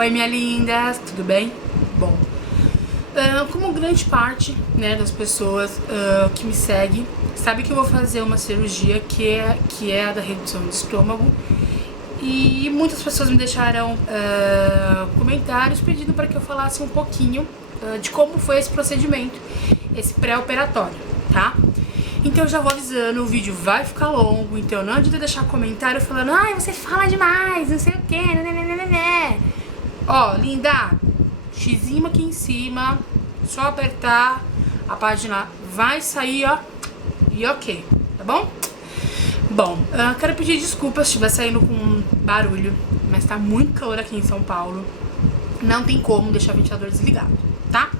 Oi, minha lindas, tudo bem? Bom, como grande parte, né, das pessoas que me seguem sabe que eu vou fazer uma cirurgia que é a da redução de estômago, e muitas pessoas me deixaram comentários pedindo para que eu falasse um pouquinho de como foi esse procedimento, esse pré-operatório, tá? Então eu já vou avisando, o vídeo vai ficar longo, então não adianta deixar comentário falando: ai, você fala demais, não sei o que, né. Ó, linda, xizinho aqui em cima, só apertar, a página vai sair, ó, e ok, tá bom? Bom, quero pedir desculpas se estiver saindo com barulho, mas tá muito calor aqui em São Paulo, não tem como deixar o ventilador desligado, tá?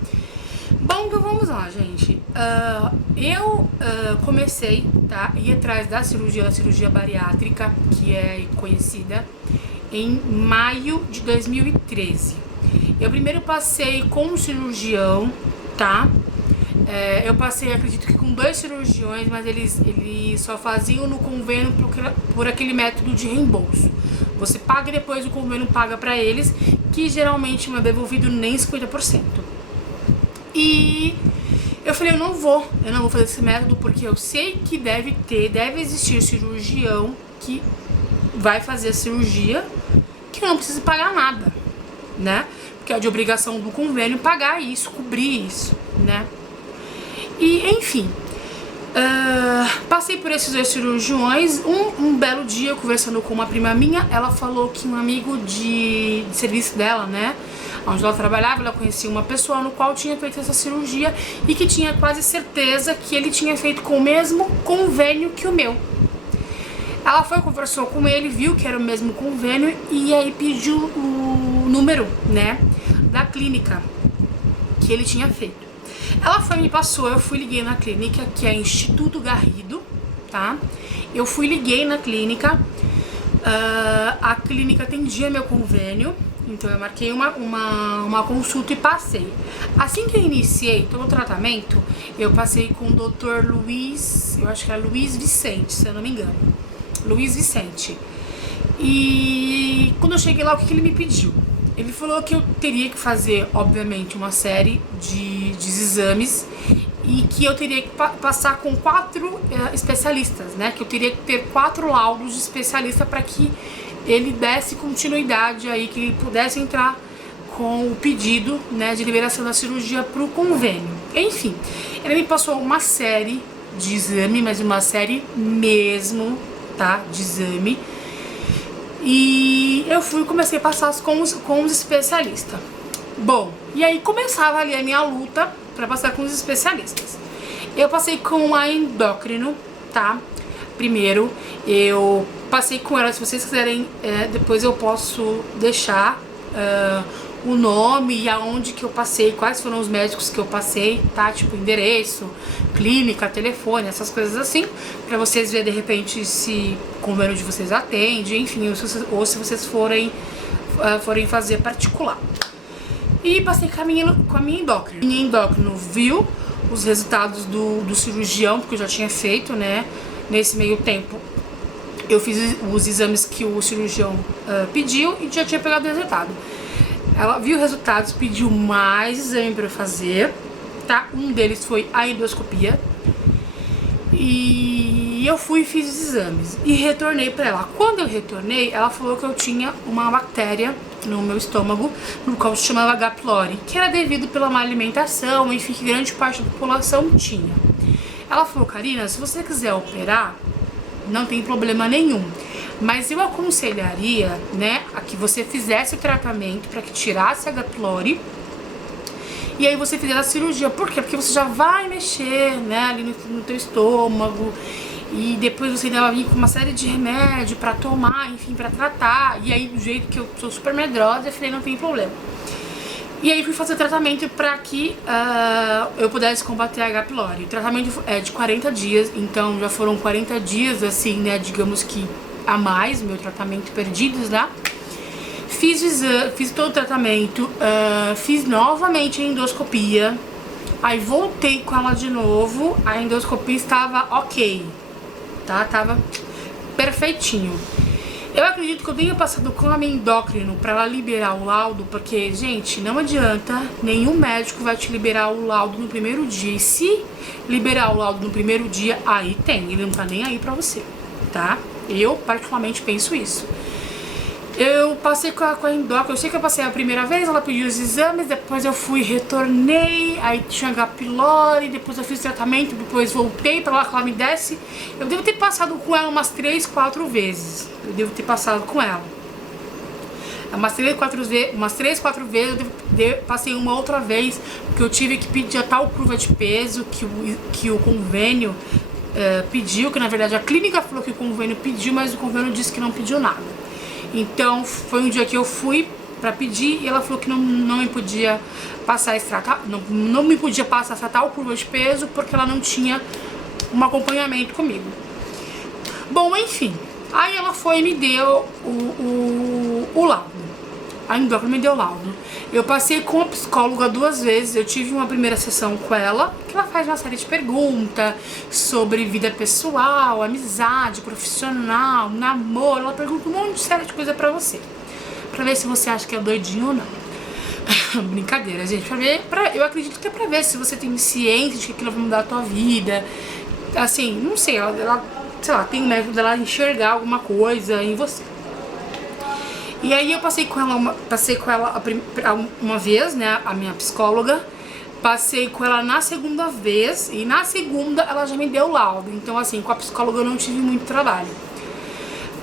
Bom, então vamos lá, gente. Eu comecei, tá, a ir atrás da cirurgia bariátrica, que é conhecida, em maio de 2013. Eu primeiro passei com um cirurgião, tá? Eu passei, acredito que com 2 cirurgiões, mas eles só faziam no convênio por aquele método de reembolso. Você paga e depois o convênio paga pra eles, que geralmente não é devolvido nem 50%. E eu falei, eu não vou fazer esse método, porque eu sei que deve existir cirurgião que vai fazer a cirurgia que eu não preciso pagar nada, né? Porque é de obrigação do convênio pagar isso, cobrir isso, né? E, enfim, passei por esses 2 cirurgiões. Um belo dia, conversando com uma prima minha, ela falou que um amigo de serviço dela, né, onde ela trabalhava, ela conhecia uma pessoa no qual tinha feito essa cirurgia e que tinha quase certeza que ele tinha feito com o mesmo convênio que o meu. Ela foi, conversou com ele, viu que era o mesmo convênio e aí pediu o número, né, da clínica que ele tinha feito. Ela foi, me passou, eu fui, liguei na clínica, que é Instituto Garrido, tá? Eu fui, liguei na clínica, a clínica atendia meu convênio, então eu marquei uma consulta e passei. Assim que eu iniciei todo o tratamento, eu passei com o Dr. Luiz, eu acho que era Luiz Vicente, se eu não me engano. Luiz Vicente. E quando eu cheguei lá, o que ele me pediu? Ele falou que eu teria que fazer, obviamente, uma série de exames e que eu teria que passar com 4 especialistas, né? Que eu teria que ter 4 laudos de especialista para que ele desse continuidade aí, que ele pudesse entrar com o pedido, né, de liberação da cirurgia para o convênio. Enfim, ele me passou uma série de exame, mas uma série mesmo, tá? De exame. E eu fui, comecei a passar com os especialistas. Bom, e aí começava ali a minha luta pra passar com os especialistas. Eu passei com a endócrino, tá? Primeiro, eu passei com ela, se vocês quiserem, depois eu posso deixar o nome e aonde que eu passei, quais foram os médicos que eu passei, tá? Tipo, endereço, clínica, telefone, essas coisas assim, pra vocês verem de repente se o convênio de vocês atende, enfim, ou se vocês forem fazer particular. E passei com a minha endócrino. Minha endócrino viu os resultados do cirurgião, porque eu já tinha feito, né? Nesse meio tempo eu fiz os exames que o cirurgião pediu e já tinha pegado o resultado. Ela viu os resultados, pediu mais exame pra eu fazer, tá? Um deles foi a endoscopia. E eu fui e fiz os exames e retornei pra ela. Quando eu retornei, ela falou que eu tinha uma bactéria no meu estômago, no qual se chamava H. pylori, que era devido pela má alimentação, enfim, que grande parte da população tinha. Ela falou: Karina, se você quiser operar, não tem problema nenhum, mas eu aconselharia, né, a que você fizesse o tratamento para que tirasse a H. pylori e aí você fizesse a cirurgia. Por quê? Porque você já vai mexer, né, ali no teu estômago, e depois você ainda vai vir com uma série de remédio para tomar, enfim, para tratar. E aí, do jeito que eu sou super medrosa, eu falei, não tem problema. E aí fui fazer o tratamento para que eu pudesse combater a H. pylori. O tratamento é de 40 dias, então já foram 40 dias, assim, né, digamos que a mais, meu tratamento perdidos, né? Fiz todo o tratamento, fiz novamente a endoscopia, aí voltei com ela de novo, a endoscopia estava ok, tá? Tava perfeitinho. Eu acredito que eu tenha passado com a minha endócrino para ela liberar o laudo, porque, gente, não adianta, nenhum médico vai te liberar o laudo no primeiro dia. E se liberar o laudo no primeiro dia, aí tem, ele não tá nem aí pra você, tá? Eu particularmente penso isso. Eu passei com a endócrina, eu sei que eu passei a primeira vez, ela pediu os exames, depois eu fui, retornei, aí tinha H. pylori, depois eu fiz tratamento, depois voltei pra lá que ela me desse. Eu devo ter passado com ela umas 3, 4 vezes, Umas 3, 4 vezes, passei uma outra vez, porque eu tive que pedir a tal curva de peso que o convênio pediu, que na verdade a clínica falou que o convênio pediu, mas o convênio disse que não pediu nada. Então foi um dia que eu fui pra pedir e ela falou que não me podia passar não me podia passar essa tal curva de peso porque ela não tinha um acompanhamento comigo. Bom, enfim, aí ela foi e me deu o laudo. A endócrina me deu o laudo. Eu passei com a psicóloga 2 vezes. Eu tive uma primeira sessão com ela, que ela faz uma série de perguntas sobre vida pessoal, amizade, profissional, namoro. Ela pergunta um monte de série de coisa pra você, pra ver se você acha que é doidinho ou não. Brincadeira, gente. Eu acredito que é pra ver se você tem ciência de que aquilo vai mudar a tua vida. Assim, não sei, ela sei lá, tem um método dela enxergar alguma coisa em você. E aí eu passei com ela uma vez, né, a minha psicóloga. Passei com ela na segunda vez e na segunda ela já me deu o laudo. Então assim, com a psicóloga eu não tive muito trabalho.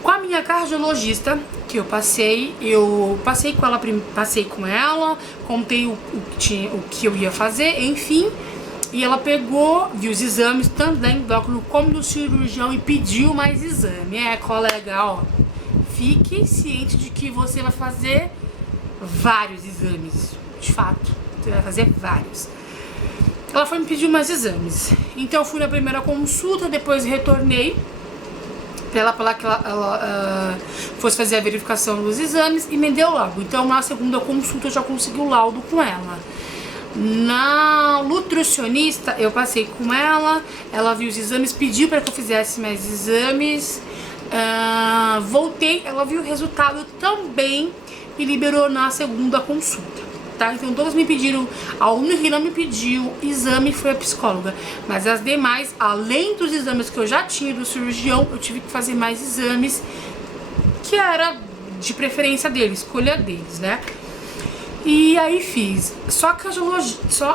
Com a minha cardiologista, que eu passei com ela, contei o que eu ia fazer, enfim. E ela pegou, viu os exames, tanto da endócrino como do cirurgião, e pediu mais exame. Colega, ó, fique ciente de que você vai fazer vários exames. De fato, você vai fazer vários. Ela foi me pedir mais exames. Então eu fui na primeira consulta, depois retornei pra ela falar que ela fosse fazer a verificação dos exames e me deu o laudo. Então na segunda consulta eu já consegui o laudo com ela. Na nutricionista eu passei com ela viu os exames, pediu para que eu fizesse mais exames. Voltei, ela viu o resultado também e liberou na segunda consulta, tá? Então todas me pediram, a única que não me pediu exame foi a psicóloga, mas as demais, além dos exames que eu já tinha do cirurgião, eu tive que fazer mais exames, que era de preferência deles, escolha deles, né? E aí fiz, só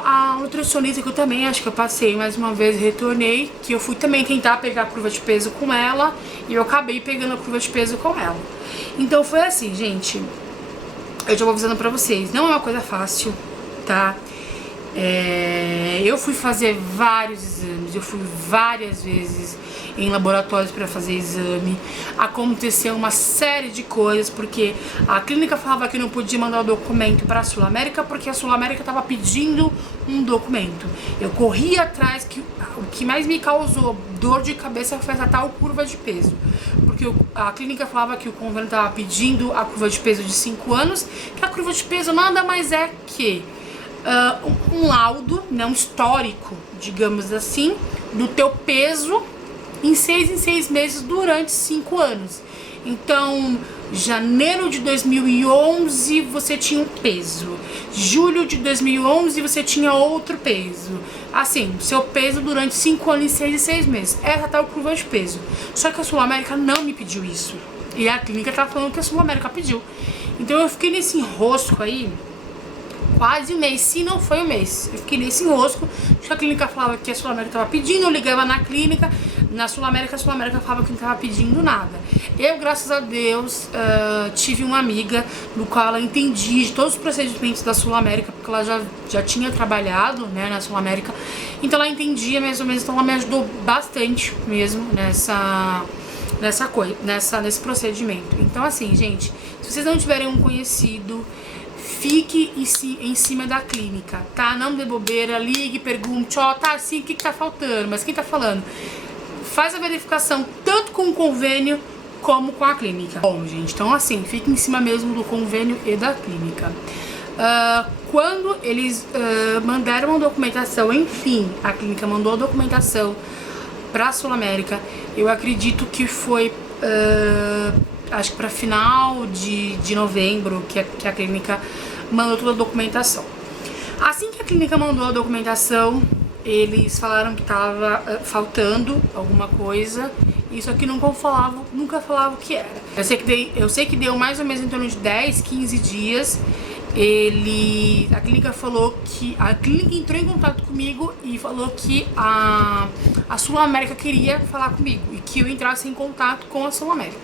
a nutricionista, que eu também acho que eu passei mais uma vez, retornei, que eu fui também tentar pegar a curva de peso com ela, e eu acabei pegando a curva de peso com ela. Então foi assim, gente, eu já vou avisando pra vocês, não é uma coisa fácil, tá? Eu fui fazer vários exames, eu fui várias vezes em laboratórios para fazer exame. Aconteceu uma série de coisas, porque a clínica falava que não podia mandar o documento para a Sul América, porque a Sul América estava pedindo um documento. Eu corri atrás, que o que mais me causou dor de cabeça foi essa tal curva de peso, porque a clínica falava que o convênio estava pedindo a curva de peso de 5 anos, que a curva de peso nada mais é que um laudo, né, um histórico, digamos assim, do teu peso em 6 meses durante 5 anos. Então, janeiro de 2011 você tinha um peso, julho de 2011 você tinha outro peso. Assim, seu peso durante 5 anos em 6 meses. Essa tá o curva de peso. Só que a Sul América não me pediu isso. E a clínica tá falando que a Sul América pediu. Então eu fiquei nesse enrosco aí quase um mês, se não foi um mês. Eu fiquei nesse enrosco, que a clínica falava que a Sul América estava pedindo, eu ligava na clínica, na Sul América, a Sul América falava que não estava pedindo nada. Eu, graças a Deus, tive uma amiga no qual ela entendia de todos os procedimentos da Sul América, porque ela já tinha trabalhado, né, na Sul América, então ela entendia mais ou menos, então ela me ajudou bastante mesmo nesse procedimento. Então assim, gente, se vocês não tiverem um conhecido, fique em cima da clínica, tá? Não dê bobeira, ligue, pergunte, ó, tá assim, o que tá faltando? Mas quem tá falando? Faz a verificação tanto com o convênio como com a clínica. Bom, gente, então assim, fique em cima mesmo do convênio e da clínica. Quando eles mandaram a documentação, enfim, a clínica mandou a documentação pra Sul América, eu acredito que foi acho que para final de novembro, que a clínica mandou toda a documentação. Assim que a clínica mandou a documentação, eles falaram que tava faltando alguma coisa, isso aqui nunca falavam o que era. Eu sei que deu mais ou menos em torno de 10, 15 dias. A clínica falou que a clínica entrou em contato comigo e falou que a Sul América queria falar comigo e que eu entrasse em contato com a Sul América.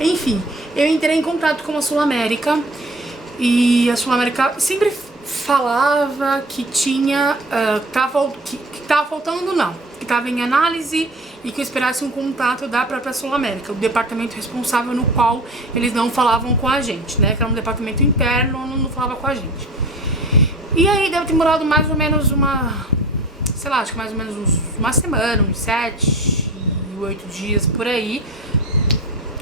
Enfim, eu entrei em contato com a Sul América e a Sul América sempre falava que tinha que tava faltando, não, que tava em análise e que eu esperasse um contato da própria Sul América, o departamento responsável no qual eles não falavam com a gente, né, que era um departamento interno, não falava com a gente. E aí deve ter demorado mais ou menos acho que mais ou menos uma semana, uns 7, 8 dias por aí,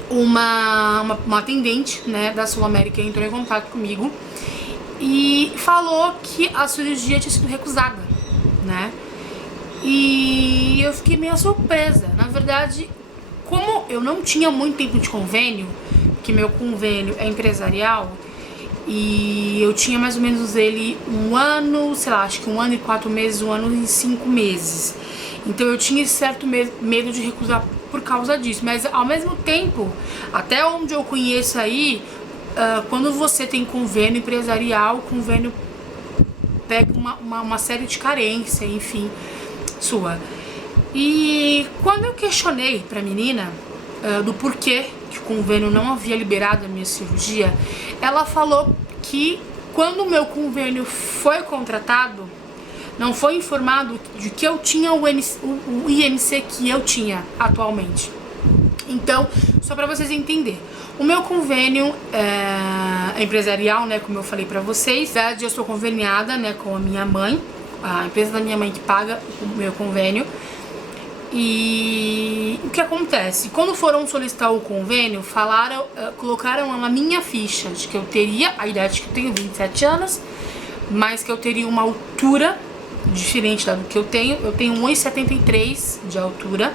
uma atendente, né, da Sul América entrou em contato comigo e falou que a cirurgia tinha sido recusada, né? E eu fiquei meio surpresa. Na verdade, como eu não tinha muito tempo de convênio, que meu convênio é empresarial, e eu tinha mais ou menos ele um ano, sei lá, acho que 1 ano e 4 meses, 1 ano e 5 meses. Então eu tinha certo medo de recusar por causa disso. Mas ao mesmo tempo, até onde eu conheço aí, quando você tem convênio empresarial, o convênio pega uma série de carência, enfim, sua. E quando eu questionei pra menina do porquê que o convênio não havia liberado a minha cirurgia, ela falou que quando o meu convênio foi contratado, não foi informado de que eu tinha o IMC que eu tinha atualmente. Então, só para vocês entenderem, o meu convênio empresarial, né, como eu falei pra vocês, eu sou conveniada, né, com a minha mãe, a empresa da minha mãe que paga o meu convênio. E o que acontece? Quando foram solicitar o convênio, colocaram na minha ficha de que eu teria a idade que eu tenho, 27 anos, mas que eu teria uma altura diferente da do que eu tenho 1,73 de altura.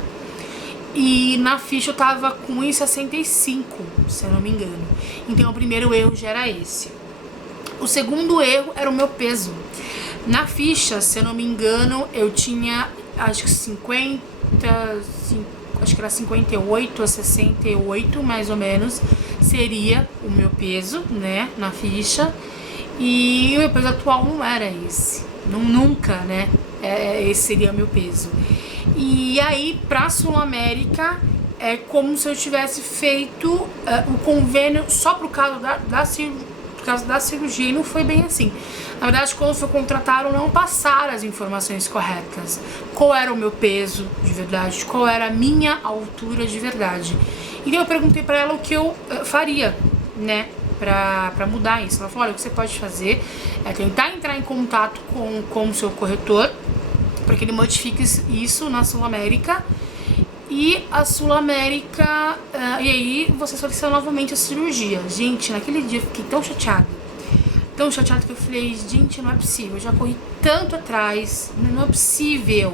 E na ficha eu tava com 1,65, se eu não me engano. Então o primeiro erro já era esse. O segundo erro era o meu peso. Na ficha, se eu não me engano, eu tinha, acho que acho que era 58 a 68, mais ou menos, seria o meu peso, né, na ficha. E o meu peso atual não era esse. Nunca, né, esse seria o meu peso. E aí, pra Sul América, é como se eu tivesse feito o convênio só pro caso da cirurgia, e não foi bem assim. Na verdade, quando foi contratado, não passaram as informações corretas. Qual era o meu peso de verdade, qual era a minha altura de verdade. Então eu perguntei pra ela o que eu faria, né, pra mudar isso. Ela falou, olha, o que você pode fazer é tentar entrar em contato com o seu corretor, para que ele modifique isso na Sul América, e a Sul América, e aí você solicita novamente a cirurgia. Gente, naquele dia eu fiquei tão chateada que eu falei, gente, não é possível, eu já corri tanto atrás, não é possível.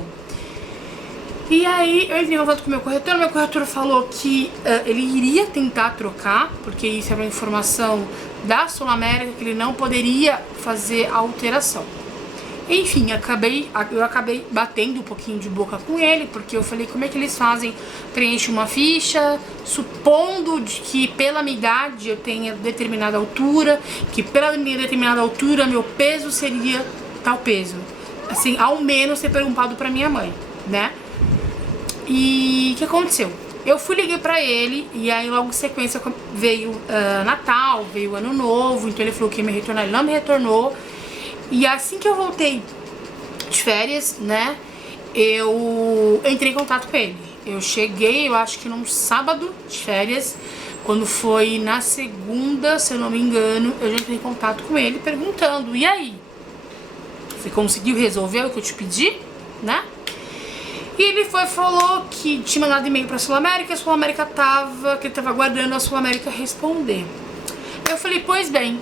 E aí eu entrei em contato com o meu corretor falou que ele iria tentar trocar, porque isso era uma informação da Sul América, que ele não poderia fazer a alteração. Enfim, eu acabei batendo um pouquinho de boca com ele, porque eu falei, como é que eles fazem? Preenche uma ficha, supondo de que pela minha idade eu tenha determinada altura, que pela minha determinada altura meu peso seria tal peso. Assim, ao menos ter perguntado pra minha mãe, né? E o que aconteceu? Eu liguei pra ele, e aí logo em sequência veio Natal, veio Ano Novo, então ele falou que ia me retornar, ele não me retornou. E assim que eu voltei de férias, né, eu entrei em contato com ele. Eu cheguei, eu acho que num sábado de férias, quando foi na segunda, se eu não me engano, eu já entrei em contato com ele perguntando, e aí? Você conseguiu resolver o que eu te pedi, né? E ele falou que tinha mandado e-mail pra Sul América, a Sul América que ele tava aguardando a Sul América responder. Eu falei, pois bem,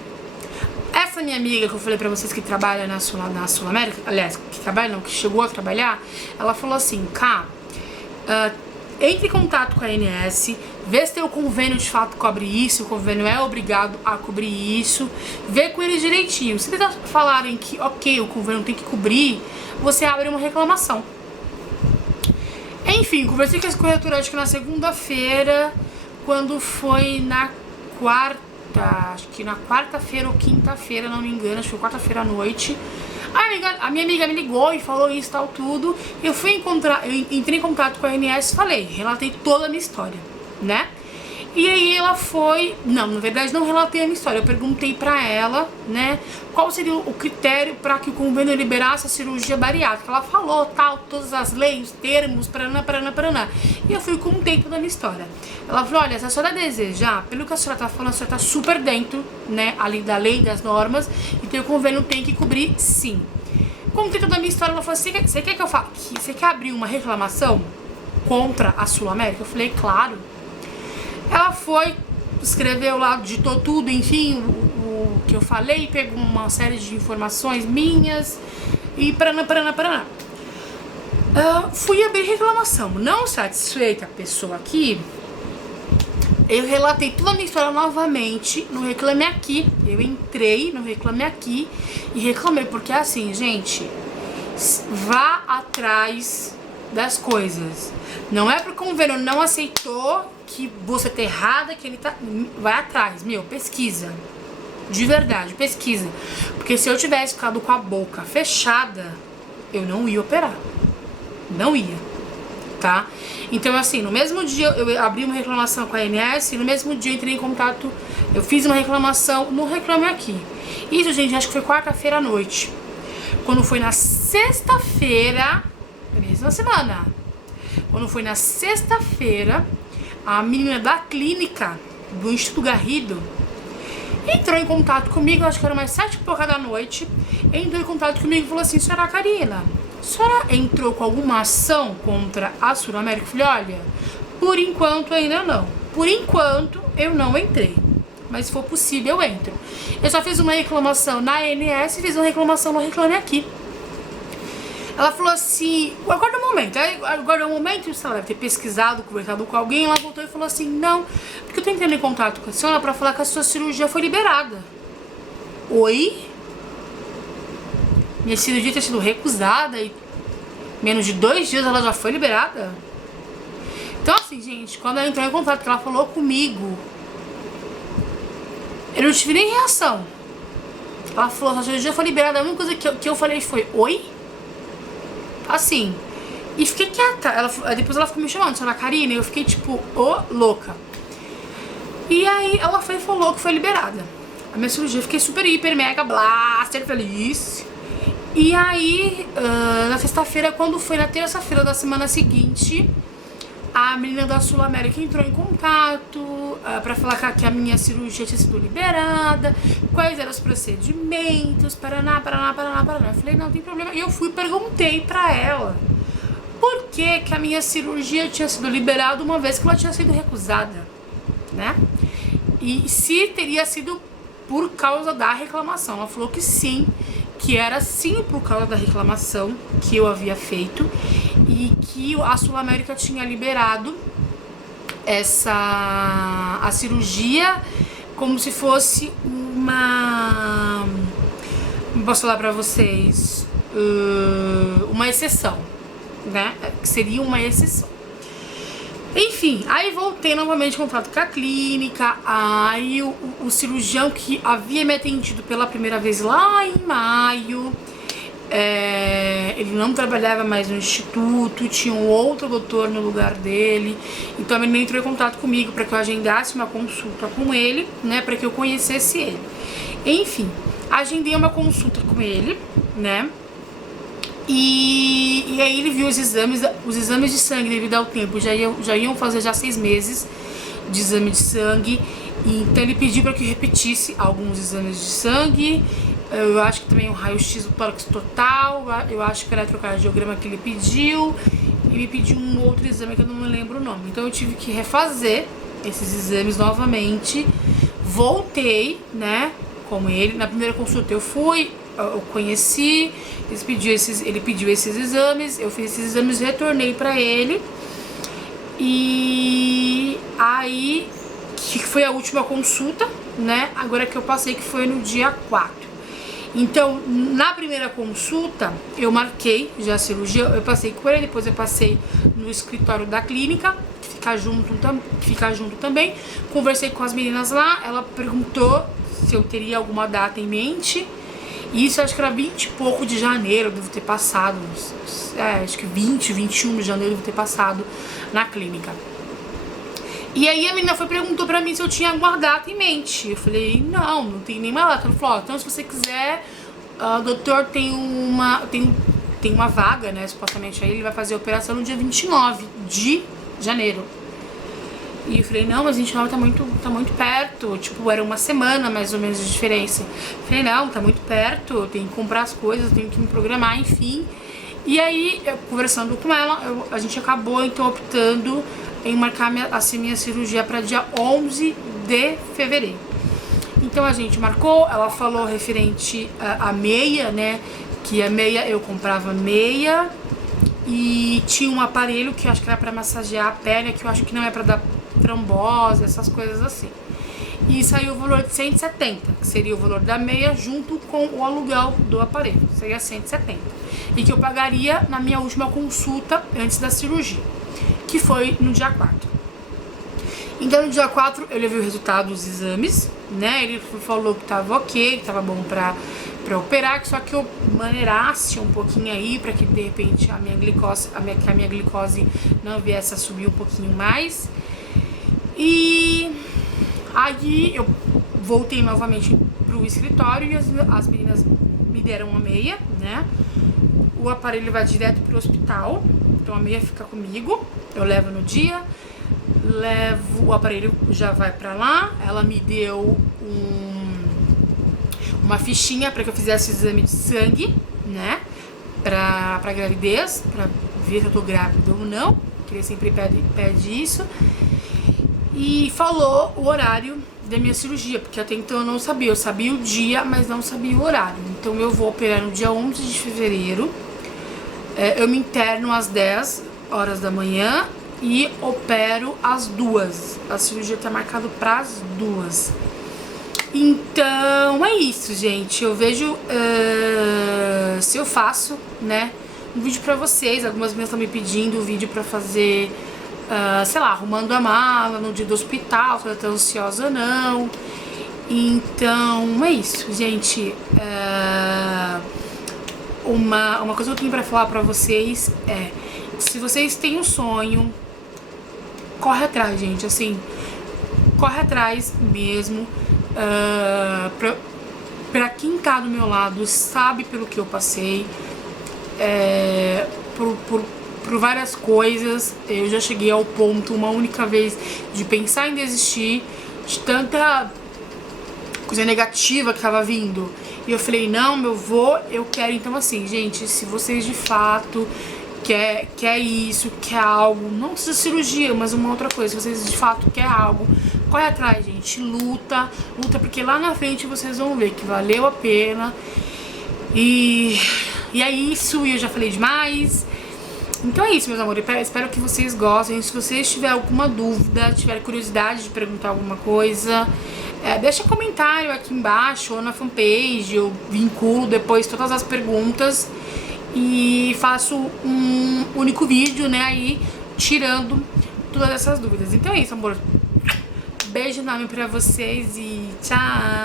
essa minha amiga que eu falei pra vocês que trabalha na Sul América, aliás, que chegou a trabalhar, ela falou assim, Ká, entre em contato com a ANS, vê se tem o convênio de fato cobre isso, o convênio é obrigado a cobrir isso, vê com eles direitinho. Se eles falarem que ok, o convênio tem que cobrir, você abre uma reclamação. Enfim, conversei com esse corretor acho que na segunda-feira, quando foi na acho que na quarta-feira ou quinta-feira, não me engano, acho que foi quarta-feira à noite. A minha amiga me ligou e falou isso, tal, tudo. Eu entrei em contato com a ANS, relatei toda a minha história, né? E aí ela foi... Não, na verdade não relatei a minha história. Eu perguntei pra ela, né, qual seria o critério pra que o convênio liberasse a cirurgia bariátrica. Ela falou, tal, todas as leis, termos, paraná. E eu fui e contei toda a minha história. Ela falou, olha, se a senhora desejar, pelo que a senhora tá falando, a senhora tá super dentro, né, ali da lei, das normas, então o convênio tem que cobrir, sim. Contei toda a minha história, ela falou, você quer que eu faça? Você quer abrir uma reclamação contra a Sul América? Eu falei, claro. Ela foi, escreveu lá, digitou tudo, enfim, o que eu falei, pegou uma série de informações minhas e paraná. Fui abrir reclamação. Não satisfeita a pessoa aqui, eu relatei toda a minha história novamente no Reclame Aqui. Eu entrei no Reclame Aqui e reclamei, porque assim, gente, vá atrás das coisas. Não é porque o convênio não aceitou que você tá errada, que ele tá... Vai atrás, pesquisa. De verdade, pesquisa. Porque se eu tivesse ficado com a boca fechada, eu não ia operar. Não ia, tá? Então, assim, no mesmo dia eu abri uma reclamação com a ANS, e no mesmo dia eu entrei em contato, eu fiz uma reclamação no Reclame Aqui. Isso, gente, acho que foi quarta-feira à noite. Quando foi na sexta-feira, mesma semana, quando foi na sexta-feira, a menina da clínica do Instituto Garrido entrou em contato comigo, acho que era umas 7h da noite, entrou em contato comigo e falou assim, senhora Karina, a senhora entrou com alguma ação contra a Sul América? Eu falei, olha, por enquanto ainda não. Por enquanto eu não entrei, mas se for possível eu entro. Eu só fiz uma reclamação na ANS e fiz uma reclamação no Reclame Aqui. Ela falou assim, aguarda um momento, se ela deve ter pesquisado, conversado com alguém, ela voltou e falou assim, não, porque eu tô entrando em contato com a senhora pra falar que a sua cirurgia foi liberada. Oi? Minha cirurgia tinha sido recusada e menos de 2 dias ela já foi liberada? Então assim, gente, quando ela entrou em contato, que ela falou comigo, eu não tive nem reação. Ela falou, a cirurgia foi liberada, a única coisa que eu falei foi, oi? Assim, e fiquei quieta. Depois ela ficou me chamando, senhora Karina, e eu fiquei tipo, louca. E aí ela foi e falou que foi liberada a minha cirurgia. Eu fiquei super, hiper, mega, blaster, feliz. E aí, na sexta-feira, quando foi na terça-feira da semana seguinte, a menina da Sul América entrou em contato pra falar que a minha cirurgia tinha sido liberada, quais eram os procedimentos, paraná. Eu falei, não tem problema. E eu fui e perguntei pra ela por que a minha cirurgia tinha sido liberada uma vez que ela tinha sido recusada, né? E se teria sido por causa da reclamação. Ela falou que sim, que era sim por causa da reclamação que eu havia feito e que a Sul América tinha liberado a cirurgia como se fosse uma... Posso falar pra vocês? Uma exceção, né? Que seria uma exceção. Enfim, aí voltei novamente em contato com a clínica. Aí o cirurgião que havia me atendido pela primeira vez lá em maio, ele não trabalhava mais no instituto, tinha um outro doutor no lugar dele. Então a menina entrou em contato comigo para que eu agendasse uma consulta com ele, né, para que eu conhecesse ele. Enfim, agendei uma consulta com ele, né, e aí ele viu os exames de sangue. Devido ao tempo, já iam fazer 6 meses de exame de sangue. Então ele pediu para que eu repetisse alguns exames de sangue. Eu acho que também o raio-x do tórax total, eu acho que o eletrocardiograma que ele pediu, e me pediu um outro exame que eu não me lembro o nome. Então eu tive que refazer esses exames novamente. Voltei, né, com ele. Na primeira consulta eu conheci, ele pediu esses exames, eu fiz esses exames, retornei pra ele. E aí, que foi a última consulta, né? Agora que eu passei, que foi no dia 4. Então, na primeira consulta, eu marquei já a cirurgia, eu passei com ele, depois eu passei no escritório da clínica, que fica junto também. Conversei com as meninas lá, ela perguntou se eu teria alguma data em mente. E isso acho que era 20 e pouco de janeiro, eu devo ter passado, acho que 20, 21 de janeiro eu devo ter passado na clínica. E aí a menina perguntou pra mim se eu tinha alguma data em mente. Eu falei, não tem nenhuma data. Ela falou, então se você quiser, o doutor tem uma vaga, né, supostamente aí, ele vai fazer a operação no dia 29 de janeiro. E eu falei, não, mas 29 tá muito perto, tipo, era uma semana mais ou menos de diferença. Eu falei, não, tá muito perto, eu tenho que comprar as coisas, eu tenho que me programar, enfim. E aí, eu, conversando com ela, a gente acabou então optando em marcar minha cirurgia para dia 11 de fevereiro. Então a gente marcou, ela falou referente à meia, né, que a meia, eu comprava meia e tinha um aparelho que eu acho que era para massagear a perna, que eu acho que não é para dar trombose, essas coisas assim. E saiu o valor de 170, que seria o valor da meia junto com o aluguel do aparelho, seria 170. E que eu pagaria na minha última consulta antes da cirurgia, que foi no dia 4. Então no dia 4 eu levei o resultado dos exames, né? Ele falou que tava ok, que tava bom pra operar, que só que eu maneirasse um pouquinho aí, pra que de repente a minha glicose não viesse a subir um pouquinho mais. E aí eu voltei novamente pro escritório e as meninas me deram uma meia, né? O aparelho vai direto pro hospital, então a meia fica comigo, eu levo no dia, o aparelho já vai pra lá. Ela me deu uma fichinha para que eu fizesse o exame de sangue, né, pra gravidez, pra ver se eu tô grávida ou não, que ele sempre pede isso. E falou o horário da minha cirurgia, porque até então eu não sabia, eu sabia o dia, mas não sabia o horário. Então eu vou operar no dia 11 de fevereiro, eu me interno às 10 horas da manhã e opero às 2. A cirurgia tá marcada para as 2. Então é isso, gente. Eu vejo se eu faço, né, um vídeo pra vocês. Algumas meninas estão me pedindo um vídeo pra fazer, sei lá, arrumando a mala no dia do hospital, se eu tô ansiosa ou não. Então é isso, gente. Uma coisa que eu tenho pra falar pra vocês é: se vocês têm um sonho, corre atrás, gente, assim, corre atrás mesmo. Pra quem tá do meu lado, sabe pelo que eu passei, por várias coisas. Eu já cheguei ao ponto uma única vez de pensar em desistir, de tanta coisa negativa que tava vindo. E eu falei, não, eu quero. Então assim, gente, se vocês de fato quer isso, quer algo, não precisa cirurgia, mas uma outra coisa, se vocês de fato quer algo, corre atrás, gente, luta, porque lá na frente vocês vão ver que valeu a pena. E é isso, e eu já falei demais. Então é isso, meus amores, espero que vocês gostem. Se vocês tiverem alguma dúvida, tiverem curiosidade de perguntar alguma coisa, deixa comentário aqui embaixo ou na fanpage, eu vinculo depois todas as perguntas e faço um único vídeo, né, aí tirando todas essas dúvidas. Então é isso, amor. Beijo enorme pra vocês e tchau!